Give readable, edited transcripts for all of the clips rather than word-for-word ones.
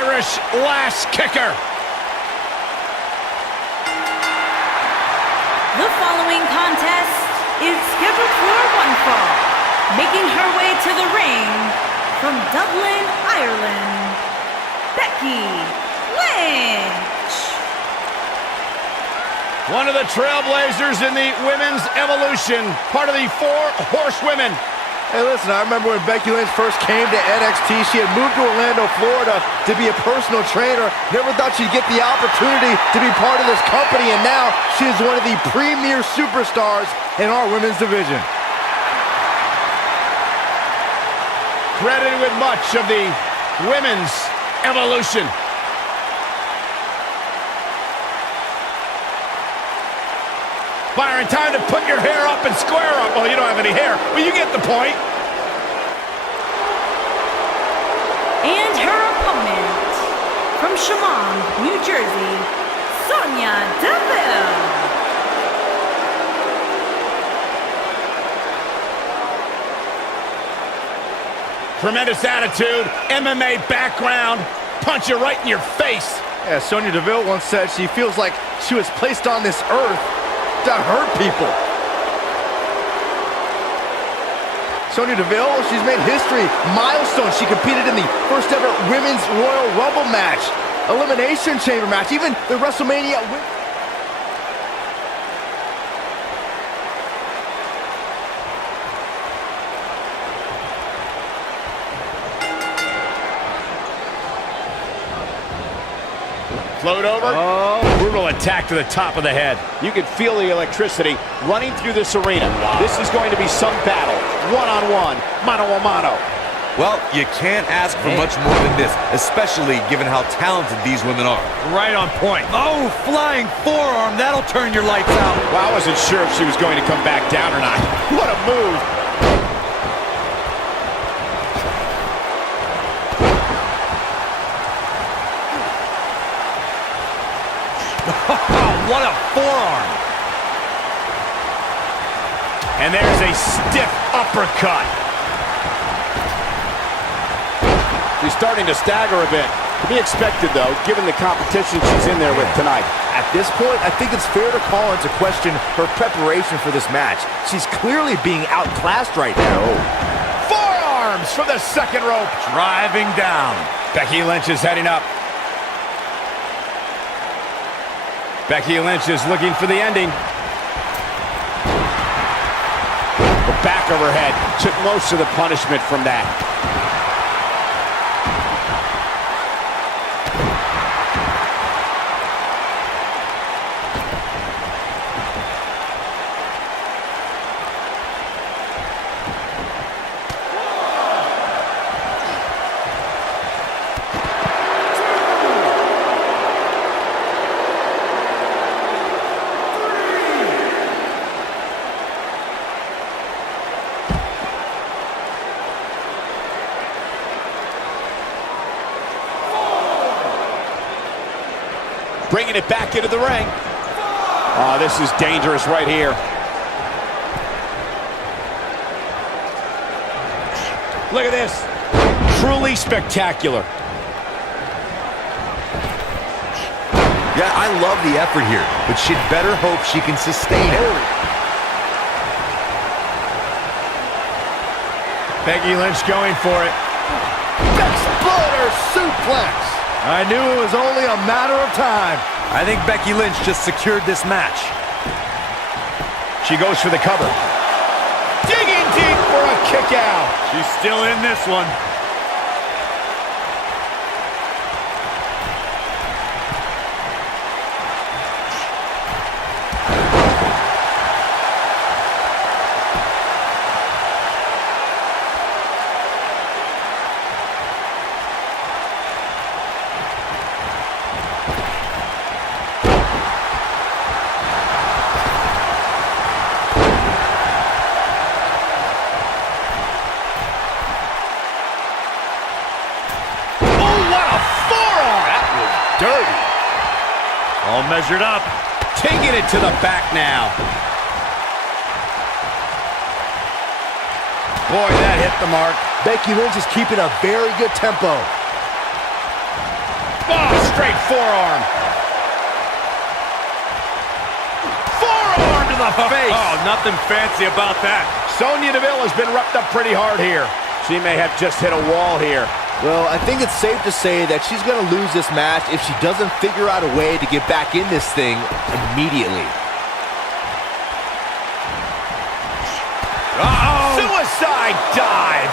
Irish lash kicker. The following contest is scheduled for one fall. Making her way to the ring from Dublin, Ireland, Becky Lynch. One of the trailblazers in the women's evolution, part of the 4 horsewomen. Hey, listen, I remember when Becky Lynch first came to NXT, she had moved to Orlando, Florida to be a personal trainer. Never thought she'd get the opportunity to be part of this company, and now she is one of the premier superstars in our women's division. Credited with much of the women's evolution. Byron, time to put your hair up and square up. Oh, you don't have any hair. Well, you get the point. And her opponent, from Chemung, New Jersey, Sonya Deville. Tremendous attitude, MMA background, punch you right in your face. Yeah, Sonya Deville once said she feels like she was placed on this earth to hurt people. Sonya Deville, she's made history, milestone. She competed in the first ever Women's Royal Rumble match, Elimination Chamber match, even the WrestleMania win. Float over. Oh. Brutal attack to the top of the head. You can feel the electricity running through this arena. Wow. This is going to be some battle. One-on-one, mano-a-mano. Well, you can't ask for much more than this, especially given how talented these women are. Right on point. Oh, flying forearm. That'll turn your lights out. Well, I wasn't sure if she was going to come back down or not. What a move. What a forearm. And there's a stiff uppercut. She's starting to stagger a bit. To be expected, though, given the competition she's in there with tonight. At this point, I think it's fair to call into question her preparation for this match. She's clearly being outclassed right now. Forearms from the second rope. Driving down. Becky Lynch is heading up. Becky Lynch is looking for the ending. The back of her head took most of the punishment from that. Bringing it back into the ring. Oh, this is dangerous right here. Look at this. Truly spectacular. Yeah, I love the effort here, but she'd better hope she can sustain it. Becky Lynch going for it. Exploder suplex. I knew it was only a matter of time. I think Becky Lynch just secured this match. She goes for the cover. Digging deep for a kick out. She's still in this one. Dirty. All measured up. Taking it to the back now. Boy, that hit the mark. Becky Lynch is keeping a very good tempo. Oh, straight forearm. Forearm to the face. Oh, nothing fancy about that. Sonya Deville has been roughed up pretty hard here. She may have just hit a wall here. Well, I think it's safe to say that she's going to lose this match if she doesn't figure out a way to get back in this thing immediately. Uh-oh! Suicide dive!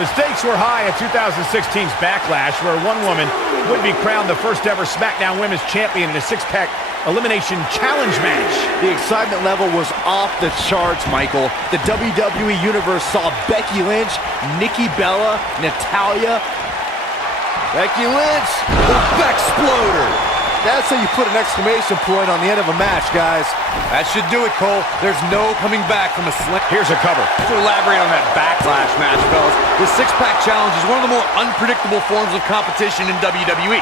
The stakes were high at 2016's Backlash, where one woman would be crowned the first ever SmackDown Women's Champion in a six-pack elimination challenge match. The excitement level was off the charts, Michael. The WWE Universe saw Becky Lynch, Nikki Bella, Natalya. Becky Lynch, the Bexploder. That's how you put an exclamation point on the end of a match, guys. That should do it, Cole. There's no coming back from a slam. Here's a cover. To elaborate on that Backlash match, fellas, the six-pack challenge is one of the more unpredictable forms of competition in WWE.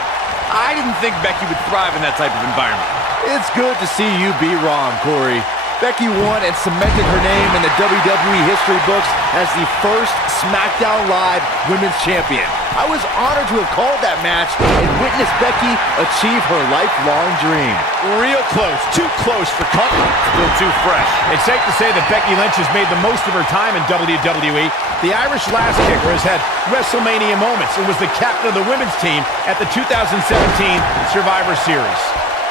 I didn't think Becky would thrive in that type of environment. It's good to see you be wrong, Corey. Becky won and cemented her name in the WWE history books as the first SmackDown Live Women's Champion. I was honored to have called that match and witnessed Becky achieve her lifelong dream. Real close. Too close for comfort. Still too fresh. It's safe to say that Becky Lynch has made the most of her time in WWE. The Irish Last Kicker has had WrestleMania moments and was the captain of the women's team at the 2017 Survivor Series.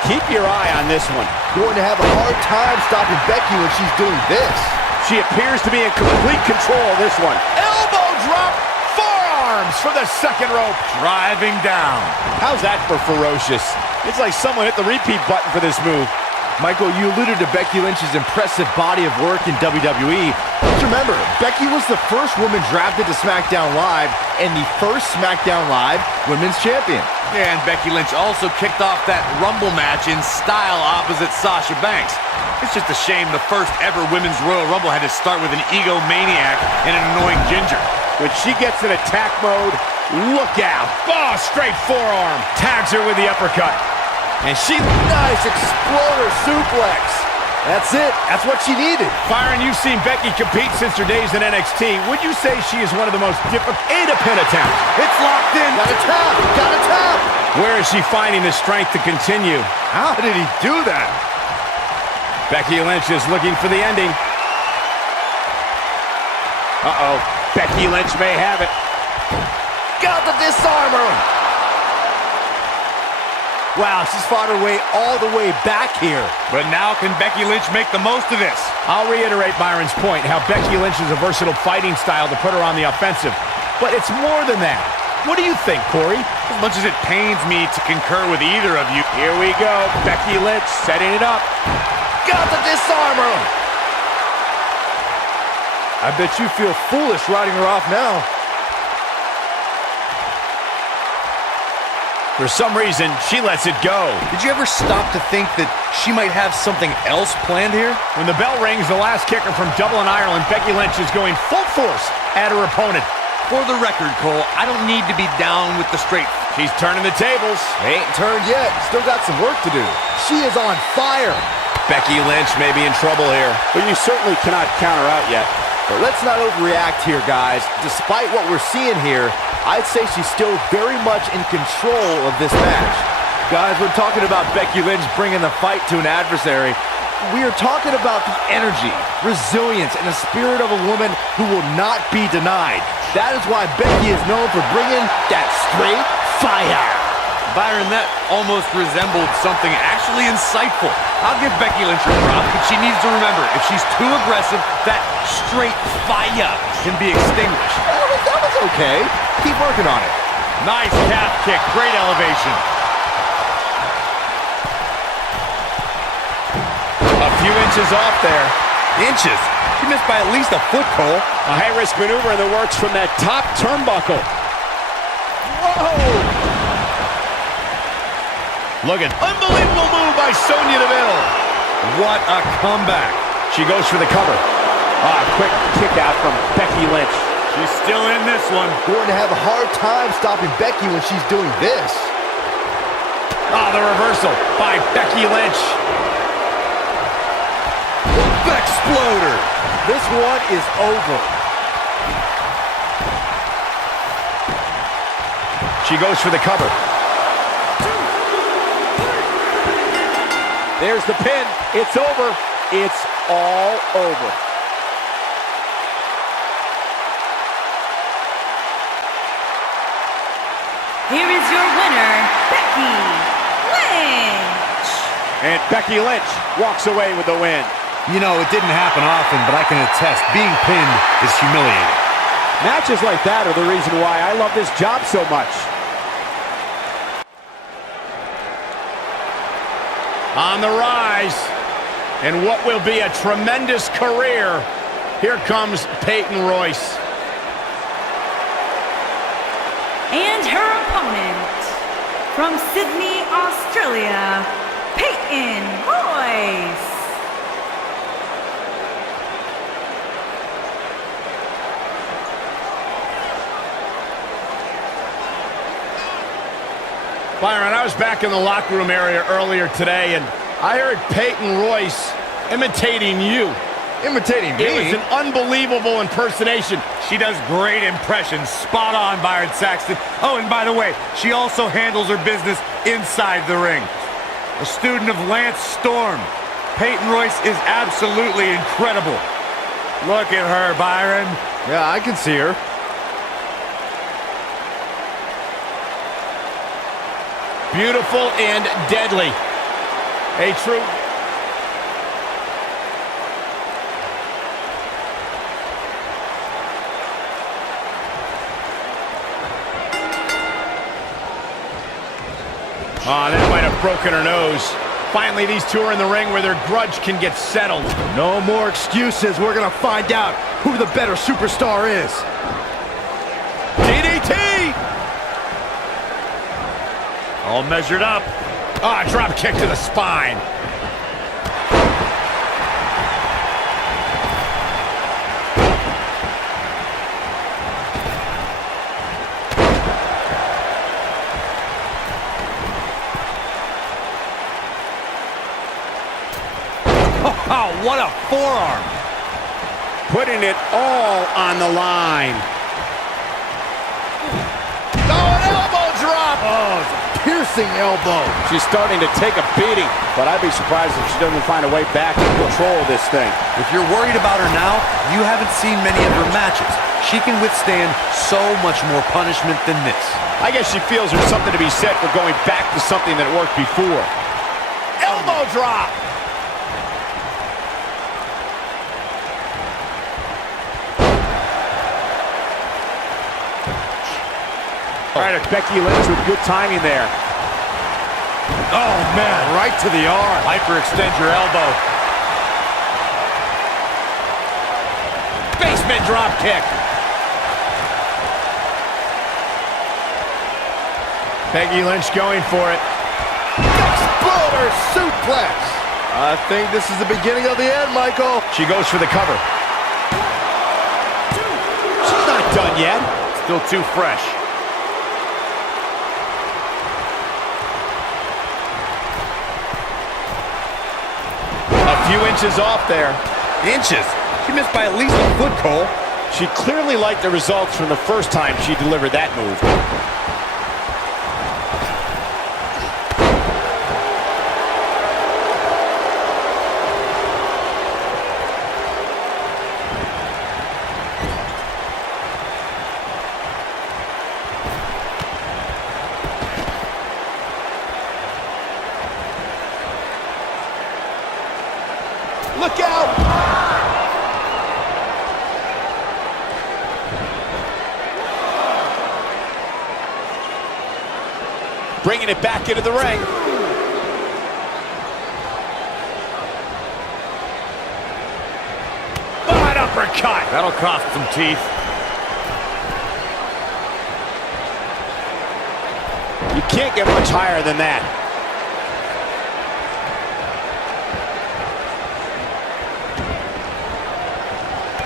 Keep your eye on this one. Going to have a hard time stopping Becky when she's doing this. She appears to be in complete control of this one. Elbow drop, forearms for the second rope. Driving down. How's that for ferocious? It's like someone hit the repeat button for this move. Michael, you alluded to Becky Lynch's impressive body of work in WWE. Let's remember, Becky was the first woman drafted to SmackDown Live and the first SmackDown Live Women's Champion. Yeah, and Becky Lynch also kicked off that Rumble match in style opposite Sasha Banks. It's just a shame the first ever Women's Royal Rumble had to start with an egomaniac and an annoying ginger. When she gets in attack mode, look out. Oh, straight forearm. Tags her with the uppercut. And nice exploder suplex. That's it. That's what she needed. Byron, you've seen Becky compete since her days in NXT. Would you say she is one of the most difficult to pin attempt? It's locked in. Got a tap. Got a tap. Where is she finding the strength to continue? How did he do that? Becky Lynch is looking for the ending. Uh-oh. Becky Lynch may have it. Got the disarmer. Wow, she's fought her way all the way back here. But now can Becky Lynch make the most of this? I'll reiterate Byron's point, how Becky Lynch is a versatile fighting style to put her on the offensive. But it's more than that. What do you think, Corey? As much as it pains me to concur with either of you, Here we go. Becky Lynch setting it up. Got the disarmer. I bet you feel foolish riding her off now. For some reason, she lets it go. did you ever stop to think that she might have something else planned here? When the bell rings, the last kicker from Dublin, Ireland, Becky Lynch is going full force at her opponent. For the record, Cole, I don't need to be down with the straight. She's turning the tables. Ain't turned yet. Still got some work to do. She is on fire. Becky Lynch may be in trouble here. But you certainly cannot count her out yet. But let's not overreact here, guys. Despite what we're seeing here, I'd say she's still very much in control of this match. Guys, we're talking about Becky Lynch bringing the fight to an adversary. We are talking about the energy, resilience, and the spirit of a woman who will not be denied. That is why Becky is known for bringing that straight fire. Byron, that almost resembled something actually insightful. I'll give Becky Lynch her props, but she needs to remember, if she's too aggressive, that straight fire can be extinguished. That was okay. Keep working on it. Nice calf kick, great elevation. A few inches off there. Inches? She missed by at least a foot, Cole. A high-risk maneuver in the works from that top turnbuckle. Whoa! Look at unbelievable move by Sonya Deville. What a comeback. She goes for the cover. Quick kick out from Becky Lynch. She's still in this one. Going to have a hard time stopping Becky when she's doing this. The reversal by Becky Lynch. Bexploder. This one is over. She goes for the cover. There's the pin. It's over. It's all over. Here is your winner, Becky Lynch. And Becky Lynch walks away with the win. You know, it didn't happen often, but I can attest, being pinned is humiliating. Matches like that are the reason why I love this job so much. On the rise, and what will be a tremendous career, here comes Peyton Royce. And her opponent, from Sydney, Australia, Peyton Royce. Byron, I was back in the locker room area earlier today, and I heard Peyton Royce imitating you. Imitating me? It was an unbelievable impersonation. She does great impressions. Spot on, Byron Saxton. Oh, and by the way, she also handles her business inside the ring. A student of Lance Storm. Peyton Royce is absolutely incredible. Look at her, Byron. Yeah, I can see her. Beautiful and deadly. A true... Oh, that might have broken her nose. Finally, these two are in the ring where their grudge can get settled. No more excuses. We're going to find out who the better superstar is. DDT! All measured up. Ah, drop kick to the spine. Oh, what a forearm. Putting it all on the line. Oh, an elbow drop! Oh, it's a piercing elbow. She's starting to take a beating, but I'd be surprised if she doesn't find a way back in control of this thing. If you're worried about her now, you haven't seen many of her matches. She can withstand so much more punishment than this. I guess she feels there's something to be said for going back to something that worked before. Elbow drop! All right, Becky Lynch with good timing there. Oh, man, right to the arm. Hyperextend your elbow. Basement drop kick. Becky Lynch going for it. Exploder suplex. I think this is the beginning of the end, Michael. She goes for the cover. She's not done yet. Still too fresh. A few inches off there. Inches? She missed by at least a foot, Cole. She clearly liked the results from the first time she delivered that move. Look out! Bringing it back into the ring. Oh, an uppercut. That'll cost some teeth. You can't get much higher than that.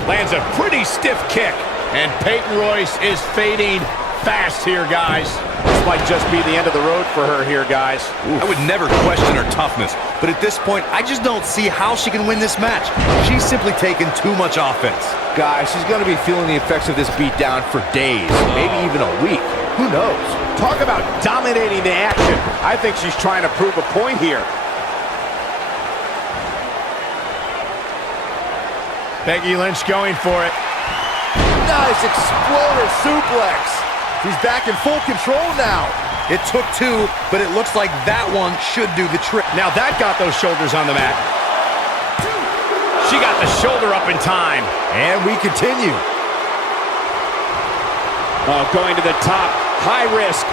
Lands a pretty stiff kick. And Peyton Royce is fading fast here, guys. This might just be the end of the road for her here, guys. Oof. I would never question her toughness, but at this point, I just don't see how she can win this match. She's simply taken too much offense. Guys, she's going to be feeling the effects of this beatdown for days, maybe even a week. Who knows? Talk about dominating the action. I think she's trying to prove a point here. Becky Lynch going for it. Nice exploder suplex. He's back in full control now. It took two, but it looks like that one should do the trick. Now that got those shoulders on the mat. She got the shoulder up in time. And we continue. Oh, going to the top. High risk.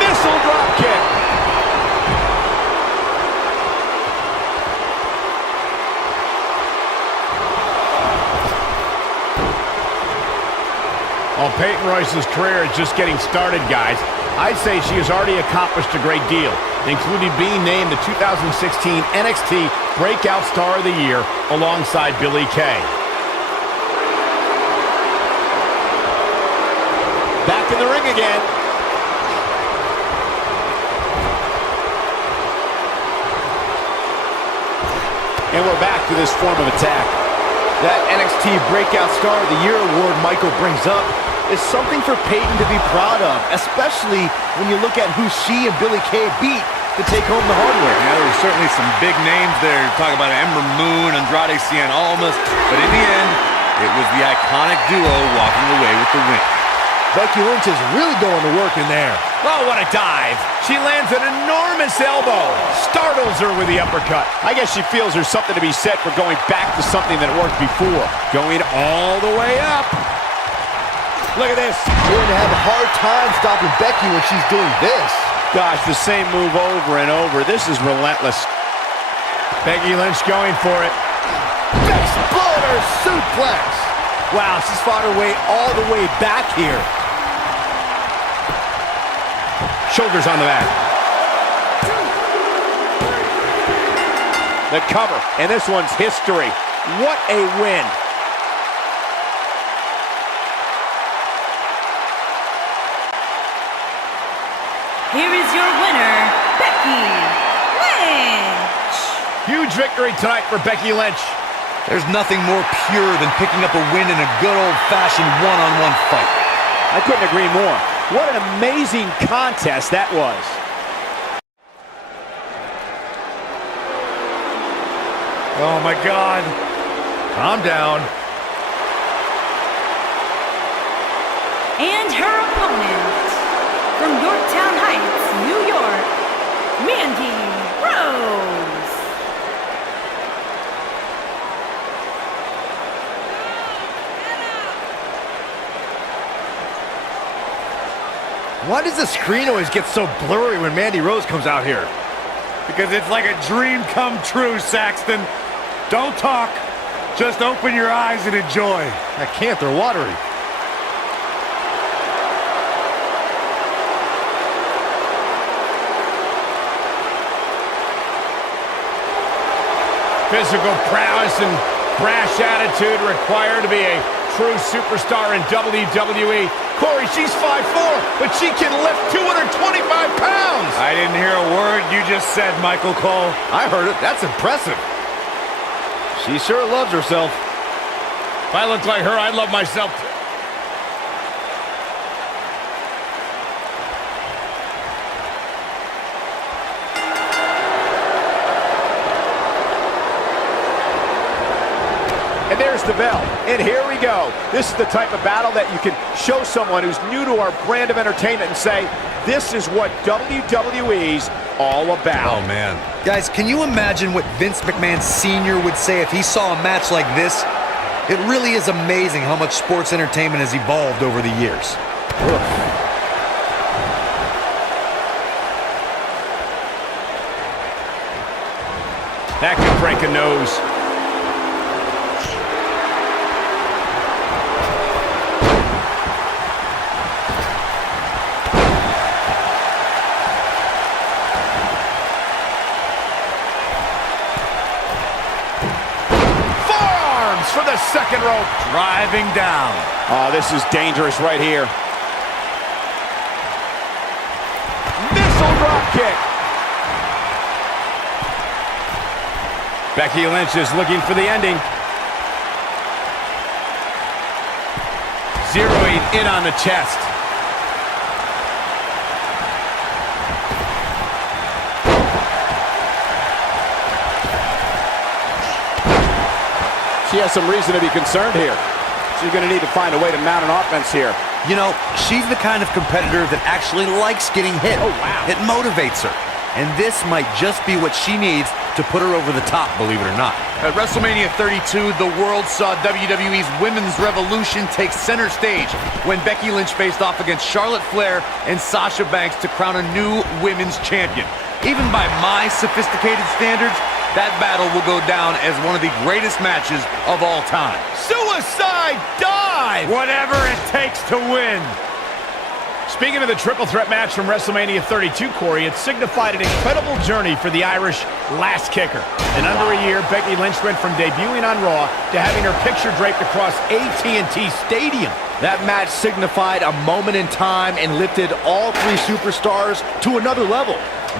Missile drop kick. Well, Peyton Royce's career is just getting started, guys. I'd say she has already accomplished a great deal, including being named the 2016 NXT Breakout Star of the Year alongside Billie Kay. Back in the ring again. And we're back to this form of attack. That NXT Breakout Star of the Year award Michael brings up is something for Peyton to be proud of, especially when you look at who she and Billie Kay beat to take home the hardware. Yeah, there were certainly some big names there. Talk about Ember Moon, Andrade Cien Almas, but in the end, it was the iconic duo walking away with the win. Becky Lynch is really going to work in there. Oh, what a dive. She lands an enormous elbow. Startles her with the uppercut. I guess she feels there's something to be said for going back to something that worked before. Going all the way up. Look at this. You're going to have a hard time stopping Becky when she's doing this. Gosh, the same move over and over. This is relentless. Becky Lynch going for it. Exploder suplex. Wow, she's fought her way all the way back here. Shoulders on the mat. The cover, and this one's history. What a win. Here is your winner, Becky Lynch. Huge victory tonight for Becky Lynch. There's nothing more pure than picking up a win in a good old-fashioned one-on-one fight. I couldn't agree more. What an amazing contest that was. Oh, my God. Calm down. And her opponent, from Yorktown Heights, New York, Mandy Rose. Why does the screen always get so blurry when Mandy Rose comes out here? Because it's like a dream come true, Saxton. Don't talk. Just open your eyes and enjoy. I can't, they're watery. Physical prowess and brash attitude required to be a true superstar in WWE. Corey, she's 5'4", but she can lift 225 pounds. I didn't hear a word you just said, Michael Cole. I heard it. That's impressive. She sure loves herself. If I looked like her, I'd love myself too. And there's the bell. And here we go. This is the type of battle that you can show someone who's new to our brand of entertainment and say, this is what WWE's all about. Oh, man. Guys, can you imagine what Vince McMahon Sr. would say if he saw a match like this? It really is amazing how much sports entertainment has evolved over the years. That could break a nose. For the second rope. Driving down. Oh, this is dangerous right here. Missile drop kick. Becky Lynch is looking for the ending. Zeroing in on the chest. she has some reason to be concerned here. She's going to need to find a way to mount an offense here. You know, she's the kind of competitor that actually likes getting hit. Oh, wow. It motivates her. And this might just be what she needs to put her over the top, believe it or not. At WrestleMania 32, the world saw WWE's Women's Revolution take center stage when Becky Lynch faced off against Charlotte Flair and Sasha Banks to crown a new women's champion. Even by my sophisticated standards, that battle will go down as one of the greatest matches of all time. Suicide dive! Whatever it takes to win. Speaking of the triple threat match from WrestleMania 32, Corey, it signified an incredible journey for the Irish last kicker. In under a year, Becky Lynch went from debuting on Raw to having her picture draped across AT&T Stadium. That match signified a moment in time and lifted all three superstars to another level.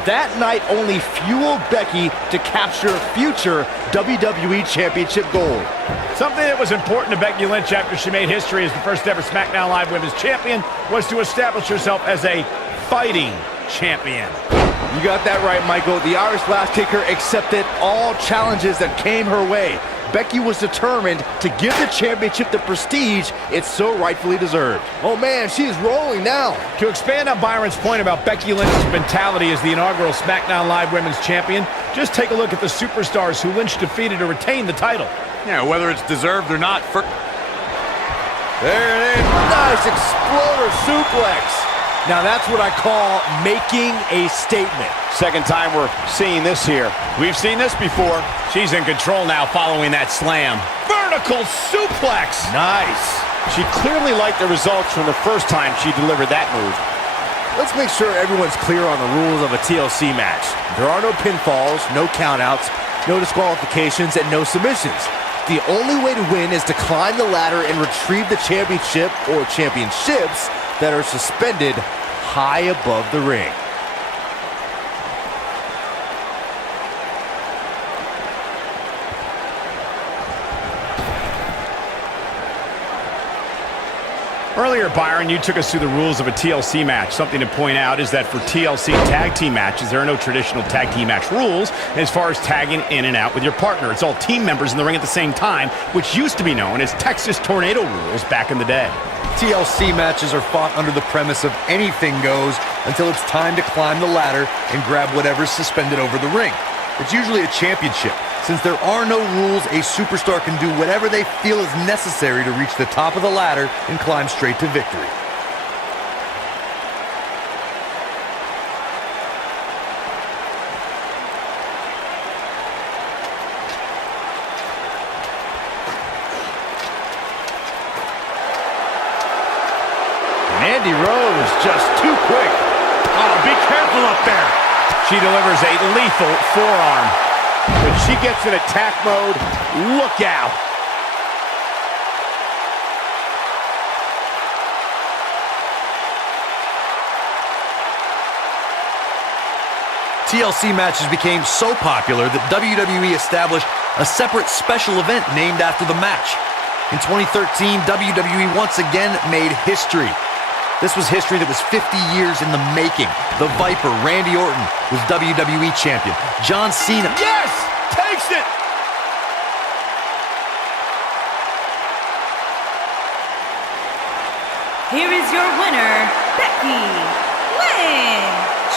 That night only fueled Becky to capture future WWE Championship gold. Something that was important to Becky Lynch after she made history as the first ever SmackDown Live Women's Champion was to establish herself as a fighting champion. You got that right, Michael. The Irish last kicker accepted all challenges that came her way. Becky was determined to give the championship the prestige it so rightfully deserved. Oh man, she is rolling now. To expand on Byron's point about Becky Lynch's mentality as the inaugural SmackDown Live Women's Champion, just take a look at the superstars who Lynch defeated to retain the title. Yeah, whether it's deserved or not. There it is. Nice exploder suplex. Now that's what I call making a statement. Second time we're seeing this here. We've seen this before. She's in control now following that slam. Vertical suplex. Nice. She clearly liked the results from the first time she delivered that move. Let's make sure everyone's clear on the rules of a TLC match. There are no pinfalls, no countouts, no disqualifications, and no submissions. The only way to win is to climb the ladder and retrieve the championship or championships that are suspended high above the ring. Earlier, Byron, you took us through the rules of a TLC match. Something to point out is that for TLC tag team matches, there are no traditional tag team match rules as far as tagging in and out with your partner. It's all team members in the ring at the same time, which used to be known as Texas Tornado rules back in the day. TLC matches are fought under the premise of anything goes until it's time to climb the ladder and grab whatever's suspended over the ring. It's usually a championship. Since there are no rules, a superstar can do whatever they feel is necessary to reach the top of the ladder and climb straight to victory. Mandy Rose just too quick. Oh, be careful up there. She delivers a lethal forearm. When she gets in attack mode, look out. TLC matches became so popular that WWE established a separate special event named after the match. In 2013, WWE once again made history. This was history that was 50 years in the making. The Viper, Randy Orton, was WWE Champion. John Cena... Yes! Takes it! Here is your winner, Becky Lynch.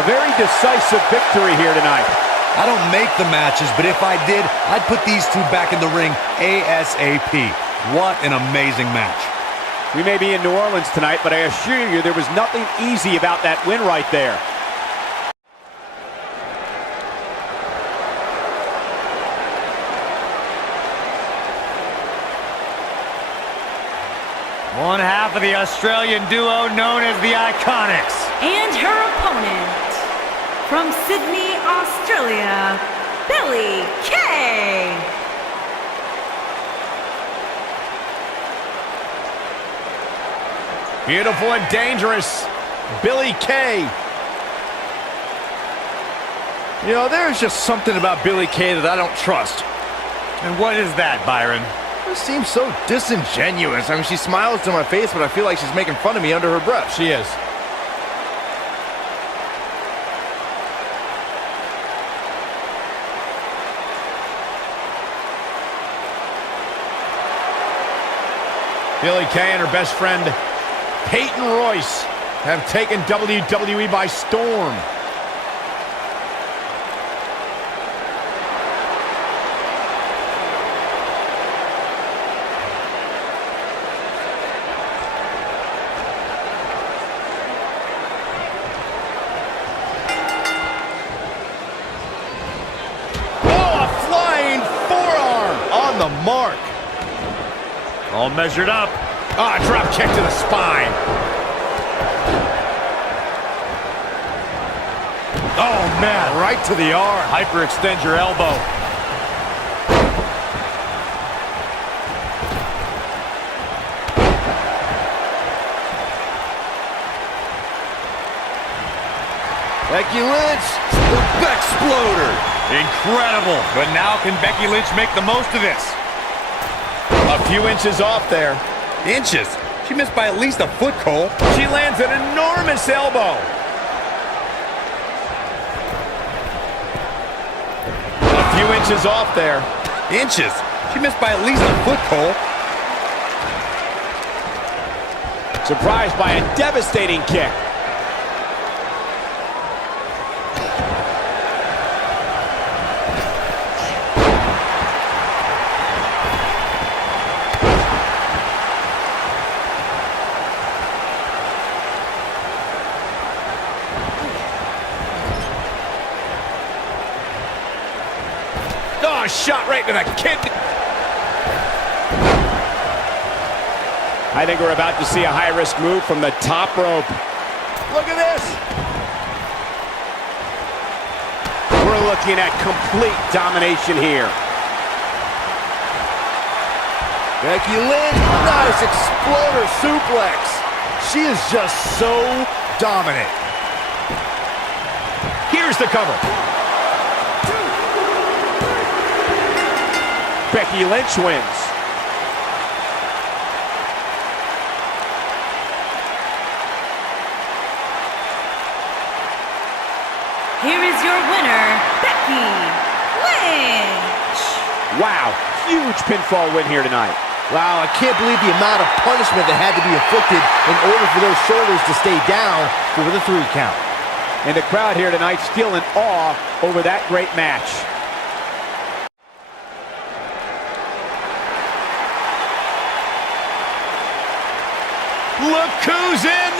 A very decisive victory here tonight. I don't make the matches, but if I did, I'd put these two back in the ring ASAP. What an amazing match. We may be in New Orleans tonight, but I assure you there was nothing easy about that win right there. One half of the Australian duo known as the Iiconics. And her opponent, from Sydney, Australia, Billie Kay. Beautiful and dangerous, Billie Kay. You know, there's just something about Billie Kay that I don't trust. And what is that, Byron? It seems so disingenuous. I mean, she smiles to my face, but I feel like she's making fun of me under her breath. She is. Billie Kay and her best friend, Peyton Royce, have taken WWE by storm. The mark. All measured up. Ah, drop kick to the spine. Oh, man. Right to the arm. Hyperextend your elbow. Becky Lynch, the Exploder. Incredible. But now can Becky Lynch make the most of this? A few inches off there. Inches? She missed by at least a foot, Cole. She lands an enormous elbow. A few inches off there. Inches? She missed by at least a foot, Cole. Surprised by a devastating kick. Oh, shot right to the kidney. I think we're about to see a high-risk move from the top rope. Look at this. We're looking at complete domination here. Becky Lynch, nice exploder suplex. She is just so dominant. Here's the cover. Becky Lynch wins. Here is your winner, Becky Lynch. Wow, huge pinfall win here tonight. Wow, I can't believe the amount of punishment that had to be inflicted in order for those shoulders to stay down for the 3 count. And the crowd here tonight still in awe over that great match. Look who's in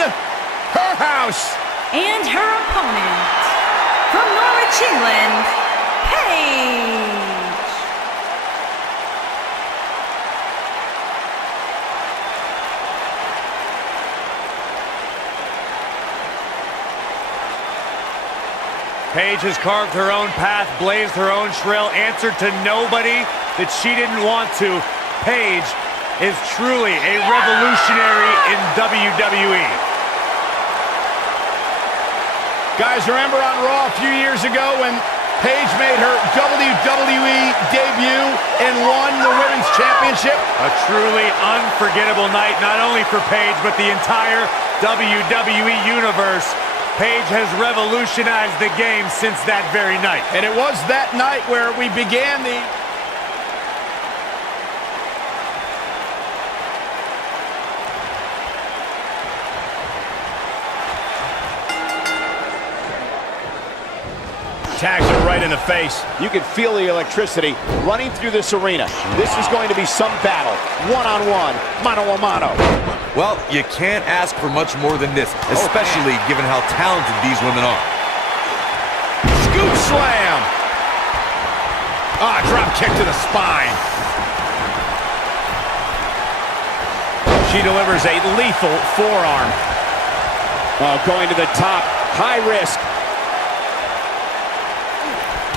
her house. And her opponent, from Norwich, England, Paige. Paige has carved her own path, blazed her own trail, answered to nobody that she didn't want to. Paige is truly a revolutionary in WWE. Guys, remember on Raw a few years ago when Paige made her WWE debut and won the Women's Championship? A truly unforgettable night, not only for Paige, but the entire WWE Universe. Paige has revolutionized the game since that very night. And it was that night where we began the... Tags her right in the face. You can feel the electricity running through this arena. This is going to be some battle. One-on-one, mano-a-mano. Well, you can't ask for much more than this, especially given how talented these women are. Scoop slam. Ah, drop kick to the spine. She delivers a lethal forearm. Oh, going to the top. High risk.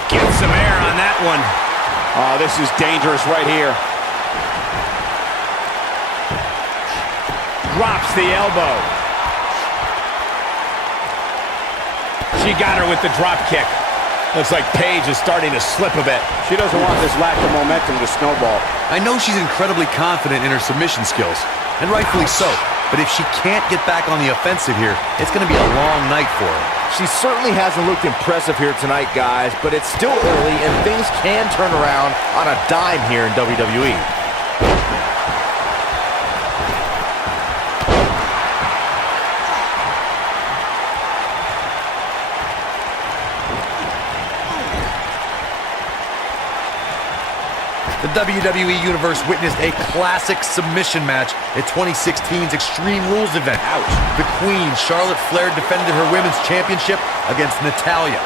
Get some air on that one. Oh, this is dangerous right here. Drops the elbow. She got her with the drop kick. Looks like Paige is starting to slip a bit. She doesn't want this lack of momentum to snowball. I know she's incredibly confident in her submission skills, and rightfully so. But if she can't get back on the offensive here, it's going to be a long night for her. She certainly hasn't looked impressive here tonight, guys, but it's still early and things can turn around on a dime here in WWE. The WWE Universe witnessed a classic submission match at 2016's Extreme Rules event. Ouch. The Queen, Charlotte Flair, defended her Women's Championship against Natalya.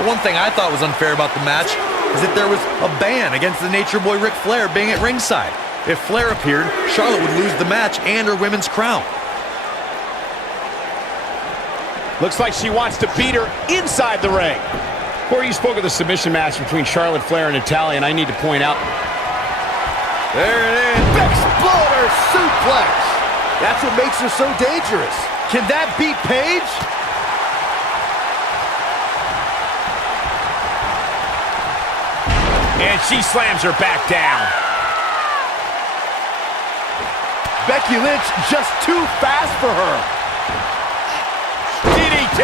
The one thing I thought was unfair about the match is that there was a ban against the Nature Boy Ric Flair being at ringside. If Flair appeared, Charlotte would lose the match and her women's crown. Looks like she wants to beat her inside the ring. Corey, you spoke of the submission match between Charlotte Flair and Natalya, and I need to point out... There it is. Exploder suplex. That's what makes her so dangerous. Can that beat Paige? And she slams her back down. Becky Lynch just too fast for her. DDT.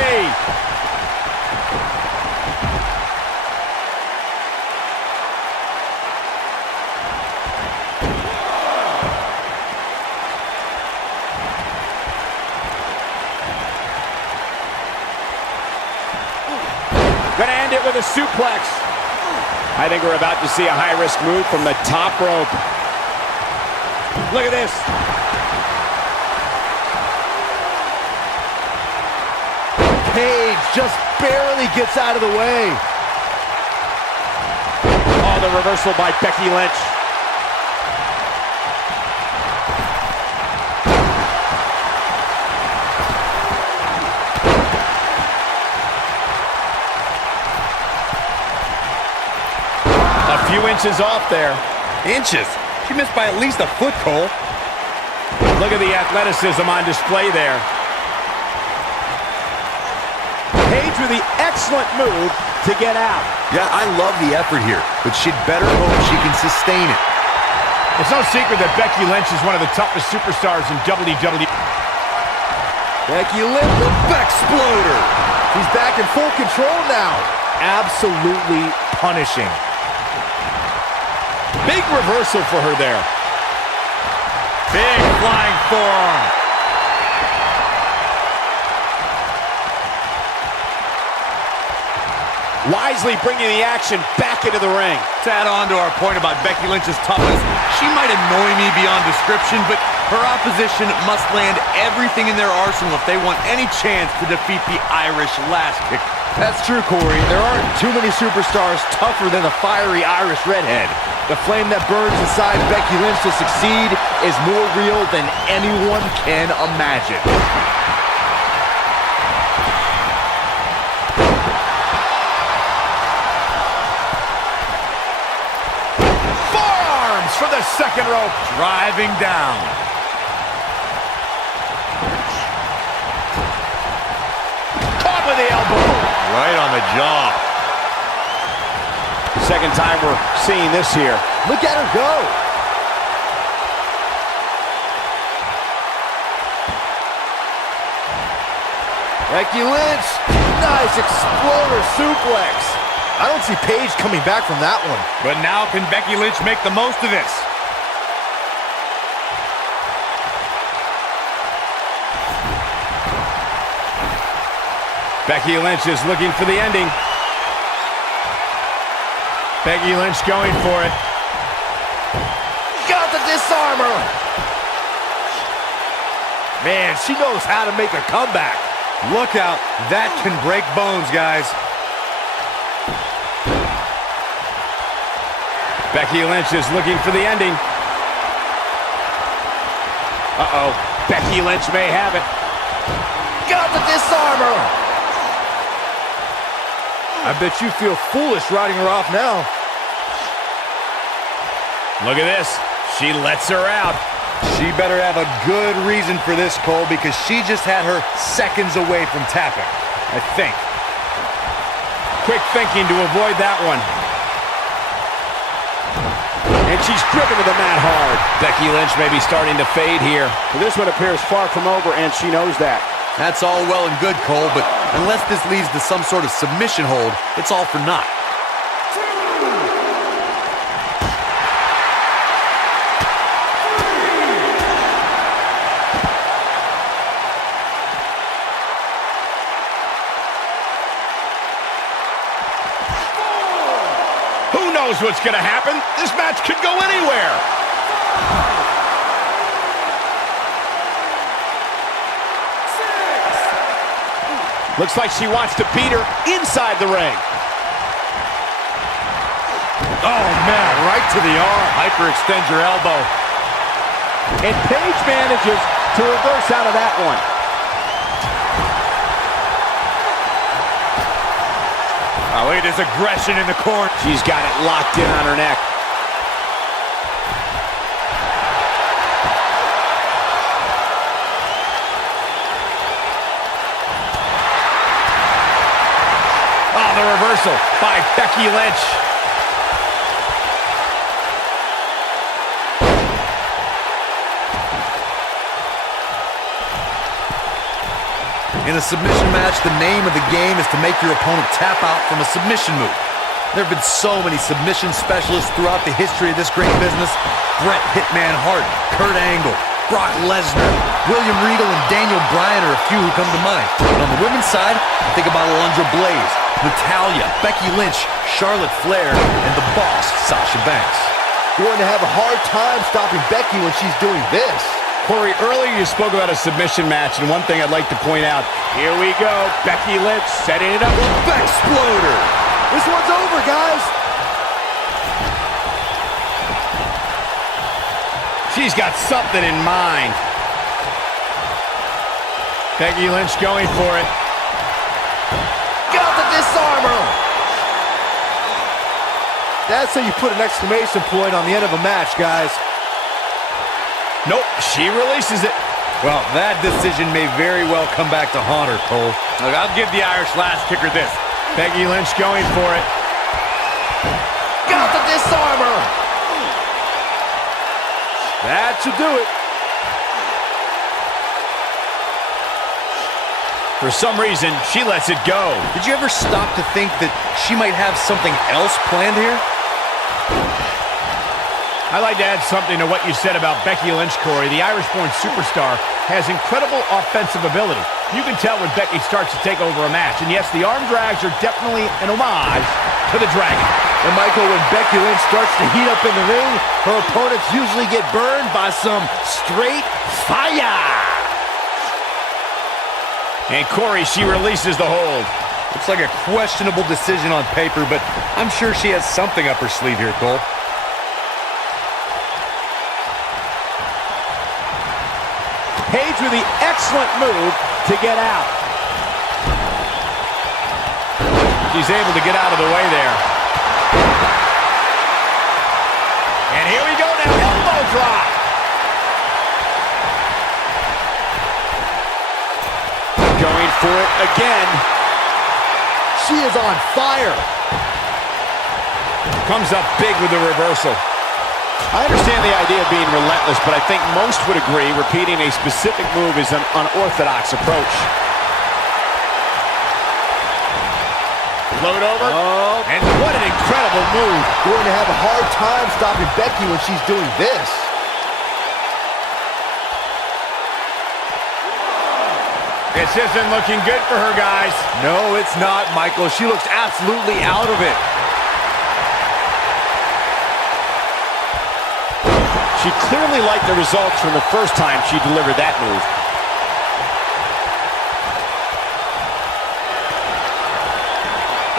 Gonna end it with a suplex. I think we're about to see a high-risk move from the top rope. Look at this. Paige just barely gets out of the way. Oh, the reversal by Becky Lynch. A few inches off there. Inches? She missed by at least a foot, Cole. Look at the athleticism on display there. Paige with the excellent move to get out. Yeah, I love the effort here, but she'd better hope she can sustain it. It's no secret that Becky Lynch is one of the toughest superstars in WWE. Becky Lynch, the Exploder. She's back in full control now. Absolutely punishing. Big reversal for her there. Big flying forearm. Wisely bringing the action back into the ring. To add on to our point about Becky Lynch's toughness, she might annoy me beyond description, but her opposition must land everything in their arsenal if they want any chance to defeat the Irish last kick. That's true, Corey. There aren't too many superstars tougher than the fiery Irish redhead. The flame that burns inside Becky Lynch to succeed is more real than anyone can imagine. Forearms for the second rope. Driving down. Caught with the elbow. Right on the jaw. Second time we're seeing this here. Look at her go. Becky Lynch, nice exploder suplex. I don't see Paige coming back from that one. But now can Becky Lynch make the most of this? Becky Lynch is looking for the ending. Becky Lynch going for it. Got the disarmer. Man, she knows how to make a comeback. Look out. That can break bones, guys. Becky Lynch is looking for the ending. Uh-oh. Becky Lynch may have it. Got the disarmer. I bet you feel foolish riding her off now. Look at this. She lets her out. She better have a good reason for this, Cole, because she just had her seconds away from tapping, I think. Quick thinking to avoid that one. And she's driven to the mat hard. Becky Lynch may be starting to fade here. But this one appears far from over, and she knows that. That's all well and good, Cole, but unless this leads to some sort of submission hold, it's all for naught. Who knows knows what's going to happen. This match could go anywhere. Looks like she wants to beat her inside the ring. Oh, man, right to the arm. Hyperextend your elbow. And Paige manages to reverse out of that one. Oh, look at this aggression in the corner. She's got it locked in on her neck. Oh, the reversal by Becky Lynch. In a submission match, the name of the game is to make your opponent tap out from a submission move. There have been so many submission specialists throughout the history of this great business. Bret Hitman Hart, Kurt Angle, Brock Lesnar, William Regal, and Daniel Bryan are a few who come to mind. And on the women's side, think about Alundra Blaze, Natalya, Becky Lynch, Charlotte Flair, and the boss, Sasha Banks. Going to have a hard time stopping Becky when she's doing this. Corey, earlier you spoke about a submission match, and one thing I'd like to point out. Here we go. Becky Lynch setting it up. Exploder! This one's over, guys. She's got something in mind. Becky Lynch going for it. Got the disarmer. That's how you put an exclamation point on the end of a match, guys. Nope, she releases it. Well, that decision may very well come back to haunt her, Cole. Look, I'll give the Irish last kicker this. Becky Lynch going for it. Got the disarmer. That should do it. For some reason, she lets it go. Did you ever stop to think that she might have something else planned here? I'd like to add something to what you said about Becky Lynch, Corey. The Irish-born superstar has incredible offensive ability. You can tell when Becky starts to take over a match. And yes, the arm drags are definitely an homage to the Dragon. And Michael, when Becky Lynch starts to heat up in the ring, her opponents usually get burned by some straight fire. And Corey, she releases the hold. Looks like a questionable decision on paper, but I'm sure she has something up her sleeve here, Cole. Paige with the excellent move to get out. She's able to get out of the way there. And here we go now, elbow drop. Going for it again. She is on fire. Comes up big with the reversal. I understand the idea of being relentless, but I think most would agree repeating a specific move is an unorthodox approach. Float over. Oh, And what an incredible move. Going to have a hard time stopping Becky when she's doing this. This isn't looking good for her, guys. No, it's not, Michael. She looks absolutely out of it. she clearly liked the results from the first time she delivered that move.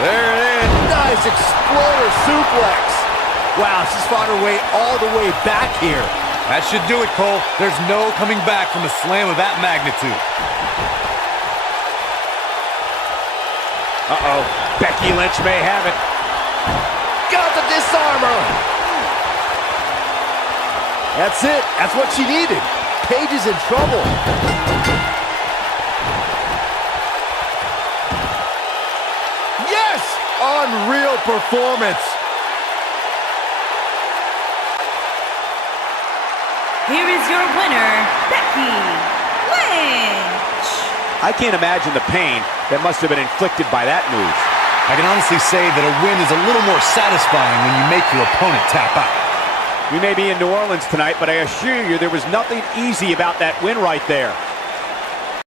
There it is. Nice exploder suplex. Wow, she's fought her way all the way back here. That should do it, Cole. There's no coming back from a slam of that magnitude. Uh-oh. Becky Lynch may have it. Got the disarmer. That's it. That's what she needed. Paige is in trouble. Yes! Unreal performance. Here is your winner, Becky Lynch. I can't imagine the pain that must have been inflicted by that move. I can honestly say that a win is a little more satisfying when you make your opponent tap out. We may be in New Orleans tonight, but I assure you there was nothing easy about that win right there.